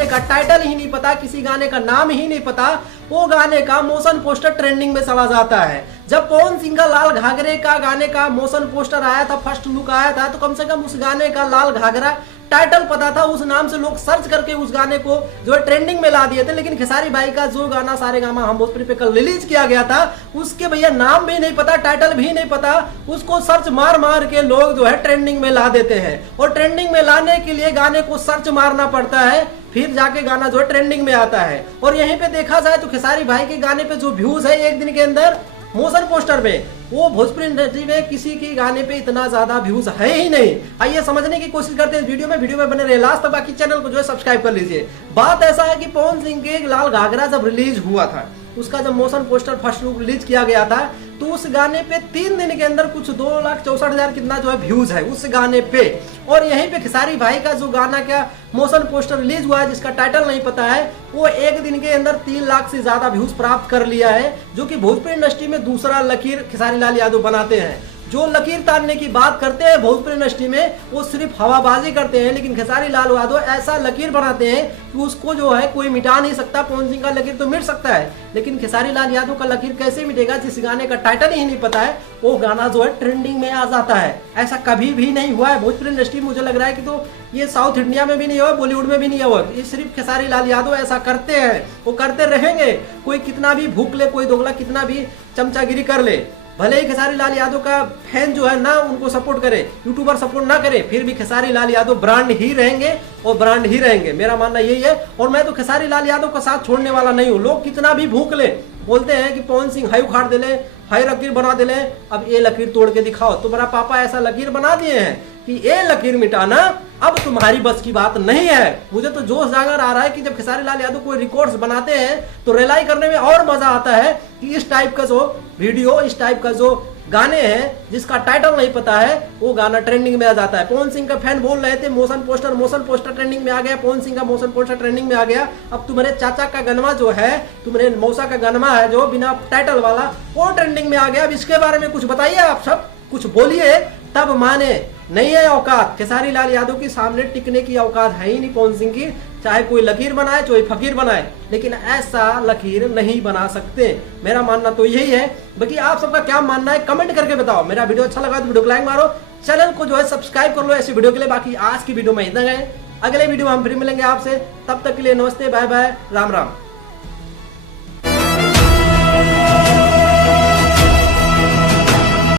गाने का टाइटल ही नहीं पता, किसी गाने का नाम ही नहीं पता, वो गाने का मोशन पोस्टर ट्रेंडिंग में चला जाता है। जब पवन सिंह का लाल घाघरे का गाने का मोशन पोस्टर आया था, फर्स्ट लुक आया था, तो कम से कम उस गाने का लाल घाघरा टाइटल पता था, उस नाम से लोग सर्च करके उस गाने को जो है ट्रेंडिंग में ला दिए थे। लेकिन खेसारी भाई का जो गाना सारेगामा हम भोजपुरी पे कल रिलीज किया गया था, उसके भैया नाम भी नहीं पता, टाइटल भी नहीं पता, उसको सर्च मार मार के लोग जो है ट्रेंडिंग में ला देते हैं। और ट्रेंडिंग में लाने के लिए गाने को सर्च मारना पड़ता है, फिर जाके गाना जो है ट्रेंडिंग में आता है। और यहीं पे देखा जाए तो खेसारी भाई के गाने पे जो व्यूज है एक दिन के अंदर मोशन पोस्टर में, वो भोजपुरी इंडस्ट्री में किसी के गाने पे इतना ज्यादा व्यूज है ही नहीं। आइए समझने की कोशिश करते हैं वीडियो में बने रहे लास्ट तक, बाकी चैनल को जो है सब्सक्राइब कर लीजिए। बात ऐसा है कि पवन सिंह के लाल घाघरा जब रिलीज हुआ था, उसका जब motion poster first look release किया गया था, तो उस गाने पे 3 दिन के अंदर कुछ 2,64,000 कितना जो है व्यूज है उस गाने पे। और यहीं पे खेसारी भाई का जो गाना क्या मोशन पोस्टर रिलीज हुआ है, जिसका टाइटल नहीं पता है, वो एक दिन के अंदर 3 लाख से ज्यादा व्यूज प्राप्त कर लिया है, जो कि भोजपुरी इंडस्ट्री में दूसरा लकीर खेसारी लाल यादव बनाते हैं। जो लकीर तारने की बात करते हैं भोजपुरी इंडस्ट्री में, वो सिर्फ हवाबाजी करते हैं, लेकिन खेसारी लाल यादव ऐसा लकीर बनाते हैं कि उसको जो है कोई मिटा नहीं सकता। पवन सिंह का लकीर तो मिट सकता है, लेकिन खेसारी लाल यादव का लकीर कैसे मिटेगा? जिस गाने का टाइटल ही नहीं पता है, वो गाना जो है ट्रेंडिंग में आ जाता है। ऐसा कभी भी नहीं हुआ है भोजपुरी इंडस्ट्री, मुझे लग रहा है कि तो ये साउथ इंडिया में भी नहीं हुआ, बॉलीवुड में भी नहीं हुआ, ये सिर्फ खेसारी लाल यादव ऐसा करते हैं, वो करते रहेंगे। कोई कितना भी भूख ले, कोई दोगला कितना भी चमचागिरी कर ले, भले ही खेसारी लाल यादव का फैन जो है ना उनको सपोर्ट करे, यूट्यूबर सपोर्ट ना करे, फिर भी खेसारी लाल यादव ब्रांड ही रहेंगे और ब्रांड ही रहेंगे। मेरा मानना यही है। और मैं तो खेसारी लाल यादव का साथ छोड़ने वाला नहीं हूँ। लोग कितना भी भूख ले, बोलते हैं कि पवन सिंह हाई उखाड़ दे ले, हाई लकीर बना दे ले, अब ये लकीर तोड़ के दिखाओ। तुम्हारा पापा ऐसा लकीर बना दिए हैं कि ये लकीर मिटाना अब तुम्हारी बस की बात नहीं है। मुझे तो जोश जागर आ रहा है कि जब खेसारी लाल यादव कोई रिकॉर्ड्स बनाते हैं तो रिलाई करने में और मजा आता है कि इस टाइप का जो वीडियो, इस टाइप का जो गाने हैं जिसका टाइटल नहीं पता है, वो गाना ट्रेंडिंग में आ जाता है। पवन सिंह का फैन बोल रहे थे मोशन पोस्टर ट्रेंडिंग में आ गया, पवन सिंह का मोशन पोस्टर ट्रेंडिंग में आ गया। अब तुम्हारे चाचा का गनमा जो है, तुम्हारे मौसा का गनमा है जो बिना टाइटल वाला, वो ट्रेंडिंग में आ गया। अब इसके बारे में कुछ बताइए, आप सब कुछ बोलिए तब माने। नहीं है औकात, खेसारी लाल यादव के सामने टिकने की औकात है ही नहीं पवन सिंह की। चाहे कोई लकीर बनाए, चाहे फकीर बनाए, लेकिन ऐसा लकीर नहीं बना सकते। मेरा मानना तो यही है। बाकी आप सबका क्या मानना है कमेंट करके बताओ। मेरा वीडियो अच्छा लगा तो वीडियो को लाइक मारो, चैनल को जो है सब्सक्राइब कर लो ऐसी वीडियो के लिए। बाकी आज की वीडियो में इतना है, अगले वीडियो में हम फिर मिलेंगे आपसे, तब तक के लिए नमस्ते, बाय बाय, राम राम।